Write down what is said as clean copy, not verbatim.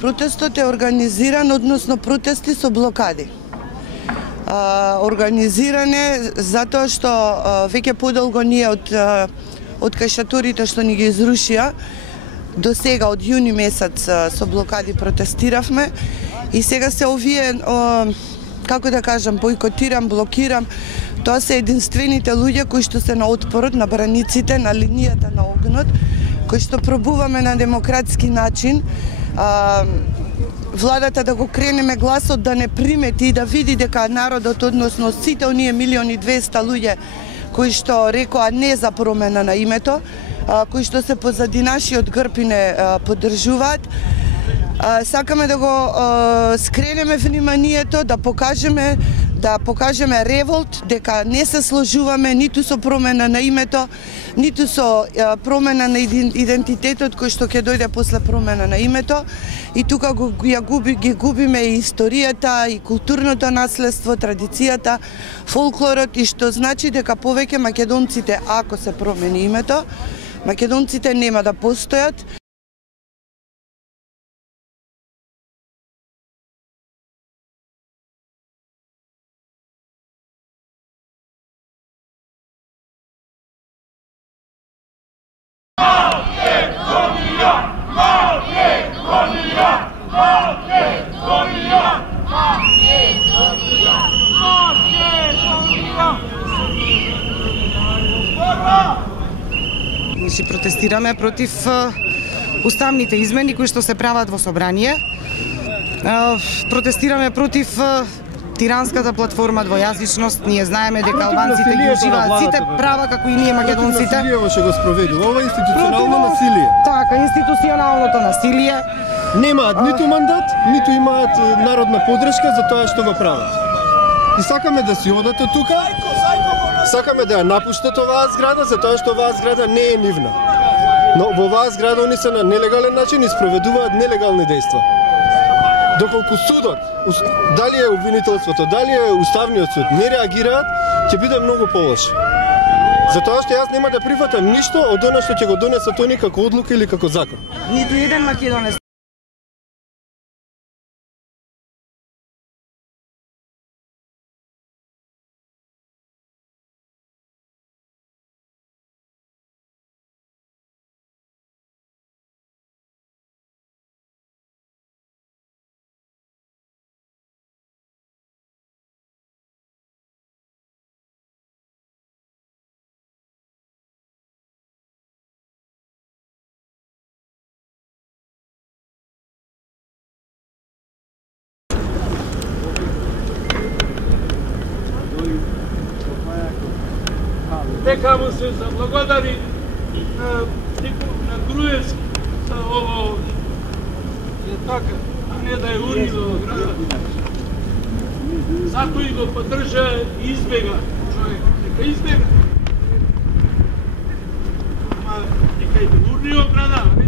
Протестот е организиран, односно протести со блокади. Организиран е затоа што веќе подолго ние од кај шаторите што ни ги изрушија, до сега од јуни месец со блокади протестиравме и сега се овие, како да кажам, бойкотирам, блокирам. Тоа се единствените луѓе кои што се на отпорот, на браниците, на линијата на огнот, кои што пробуваме на демократски начин владата да го кренеме гласот да не примети и да види дека народот, односно сите оние 1.200.000 луѓе кои што рекоа не за промена на името, кои што се позади нашиот грб и не поддржуваат. Сакаме да го скренеме вниманието, да покажеме револт, дека не се сложуваме ниту со промена на името, ниту со промена на идентитетот кој што ќе дојде после промена на името. И тука ги губиме и историјата, и културното наследство, традицијата, фолклорот, и што значи дека повеќе македонците, ако се промени името, македонците нема да постојат. Ние си протестираме против уставните измени кои што се прават во собрание. Протестираме против тиранската платформа двојазичност. Ние знаеме дека албанците ги уживаат сите права како и ние македонците. Ќе го спроведу. Ова е институционално насилие. Така, институционалното насилие. Немаат ниту мандат, ниту имаат народна поддршка за тоа што го прават. И сакаме да си одат од тука. Сакаме да ја напуштат оваа зграда, затоа што оваа зграда не е нивна. Но во оваа зграда они се на нелегален начин и спроведуваат нелегални дејства. Доколку судот, дали е обвинителството, дали е уставниот суд, не реагираат, ќе биде многу полошо. Затоа што јас нема да прифатам ништо од она што ќе го донесат они како одлука или како закон. Ниту еден македонец. Дека му се заблагодари на Груевски за ово така, а не да е унило градот. Затоа и го поддржа и избега човек. Нека избега. Ама нека и урнио градот.